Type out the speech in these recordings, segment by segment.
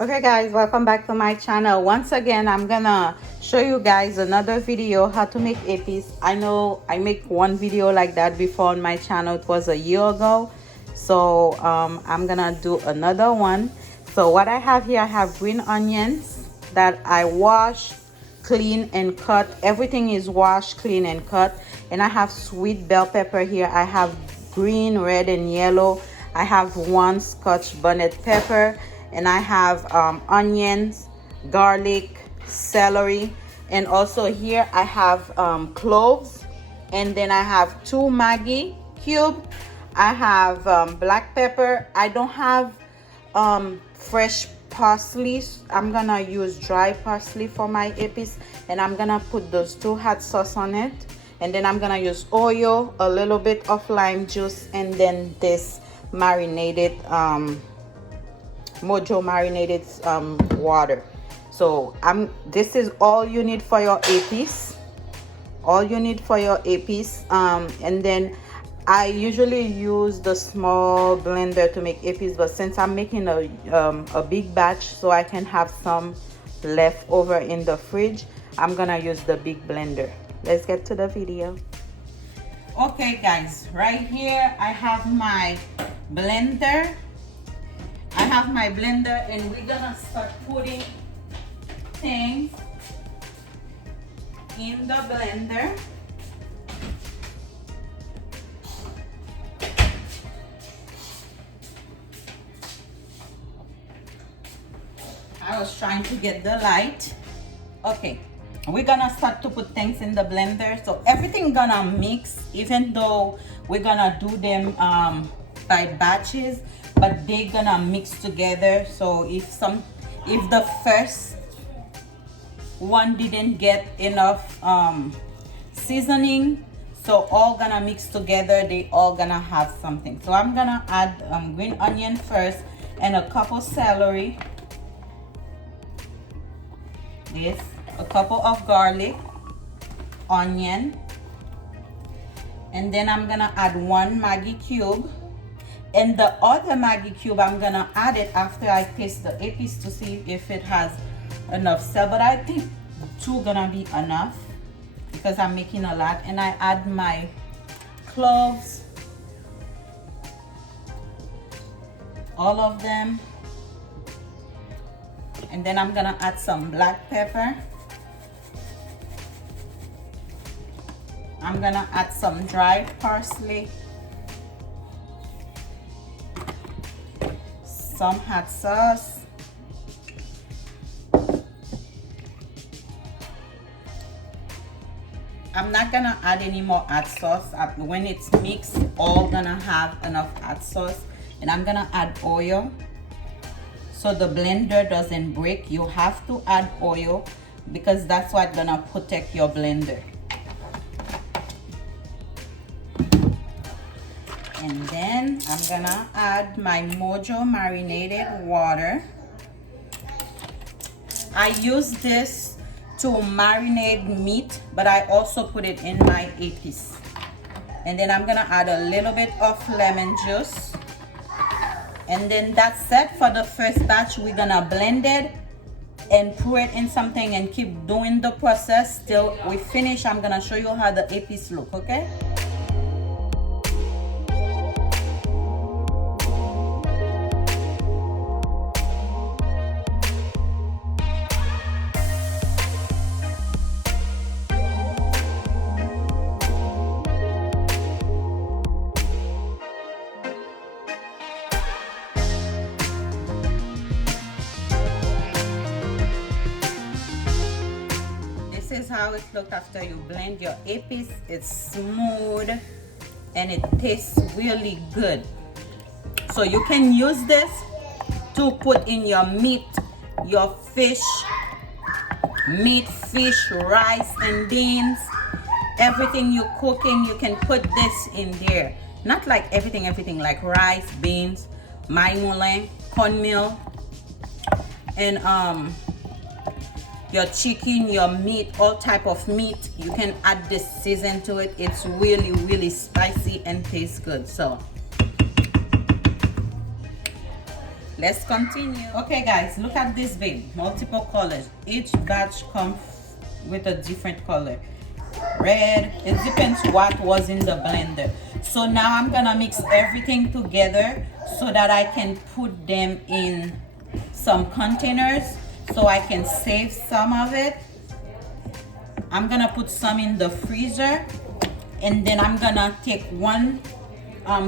Okay guys, welcome back to my channel. Once again, I'm gonna show you guys another video how to make epis. I know I make one video like that before on my channel. It was a year ago, so I'm gonna do another one. So what I have here, I have green onions that I washed, clean and cut. Everything is washed, clean and cut. And I have sweet bell pepper here. I have green, red and yellow. I have one Scotch bonnet pepper, and I have onions, garlic, celery, and also here I have cloves, and then I have 2 Maggi cube. I have black pepper. I don't have fresh parsley. I'm gonna use dry parsley for my epis, and I'm gonna put those 2 hot sauce on it, and then I'm gonna use oil, a little bit of lime juice, and then this marinated Mojo marinated water. So this is all you need for your epis. All you need for your epis. And then I usually use the small blender to make epis, but since I'm making a big batch so I can have some left over in the fridge, I'm gonna use the big blender. Let's get to the video. Okay guys, right here I have my blender. And we're gonna start putting things in the blender. I was trying to get the light. Okay, we're gonna start to put things in the blender. So everything gonna mix, even though we're gonna do them by batches, but they're gonna mix together. So if the first one didn't get enough seasoning, so all gonna mix together, they all gonna have something. So I'm gonna add green onion first, and a couple celery, this, a couple of garlic, onion, and then I'm gonna add 1 Maggi cube. And the other Maggi cube, I'm gonna add it after I taste the epis to see if it has enough salt. But I think 2 gonna be enough because I'm making a lot. And I add my cloves, all of them. And then I'm gonna add some black pepper. I'm gonna add some dried parsley, some hot sauce, I'm not gonna add any more hot sauce. When it's mixed, all gonna have enough hot sauce. And I'm gonna add oil so the blender doesn't break. You have to add oil because that's what's gonna protect your blender. And then I'm gonna add my Mojo marinated water. I use this to marinate meat, but I also put it in my epis. And then I'm gonna add a little bit of lemon juice. And then that's it for the first batch. We're gonna blend it and pour it in something and keep doing the process till we finish. I'm gonna show you how the epis look, okay? This is how it looks after you blend your epis. It's smooth and it tastes really good. So you can use this to put in your meat, your fish, rice and beans. Everything you're cooking, you can put this in there. Not like everything like rice, beans, maïmoulin, cornmeal, and your chicken, your meat, all type of meat. You can add this season to it. It's really spicy and tastes good. So let's continue. Okay guys, look at this babe, multiple colors. Each batch comes with a different color. Red, it depends what was in the blender. So now I'm gonna mix everything together so that I can put them in some containers so I can save some of it. I'm gonna put some in the freezer, and then I'm gonna take one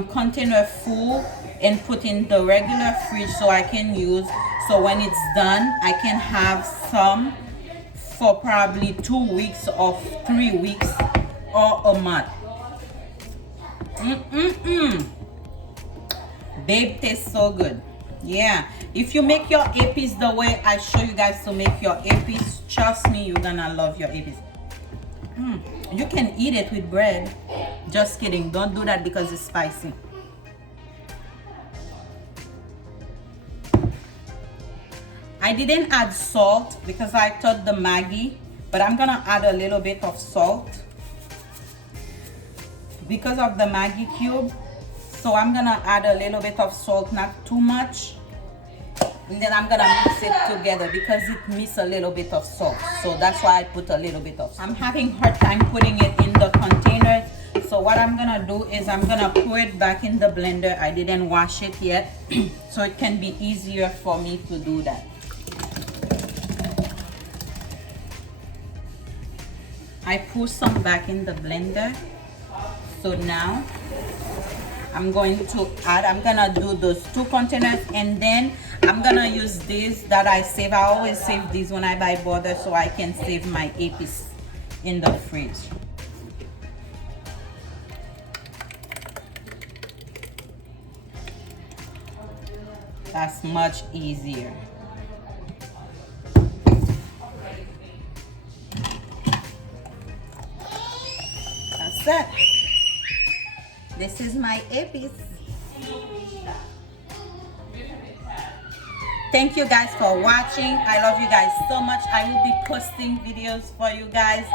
container full and put in the regular fridge so I can use. So when it's done, I can have some for probably 2 weeks or 3 weeks or a month. Babe, tastes so good. Yeah, if you make your épis the way I show you guys to make your épis, trust me, you're gonna love your épis. You can eat it with bread. Just kidding, don't do that because it's spicy. I didn't add salt because I thought the Maggi, but I'm gonna add a little bit of salt because of the Maggi cube. So I'm gonna add a little bit of salt, not too much, and then I'm gonna mix it together because it misses a little bit of salt. So that's why I put a little bit of salt. I'm having a hard time putting it in the containers. So what I'm gonna do is I'm gonna pour it back in the blender. I didn't wash it yet, so it can be easier for me to do that. I pour some back in the blender. So now I'm going to add, I'm gonna do those 2 containers, and then I'm gonna use these that I save. I always save these when I buy butter so I can save my épis in the fridge. That's much easier. That's it. This is my épis. Thank you guys for watching. I love you guys so much. I will be posting videos for you guys.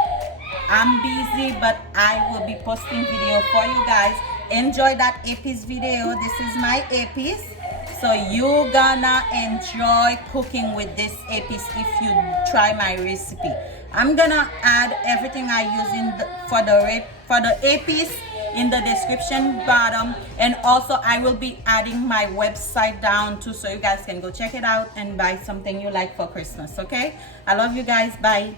I'm busy, but I will be posting video for you guys. Enjoy that épis video. This is my épis. So you're gonna enjoy cooking with this épis if you try my recipe. I'm gonna add everything I use for the épis in the description bottom, and also I will be adding my website down too, so you guys can go check it out and buy something you like for Christmas. Okay, I love you guys. Bye.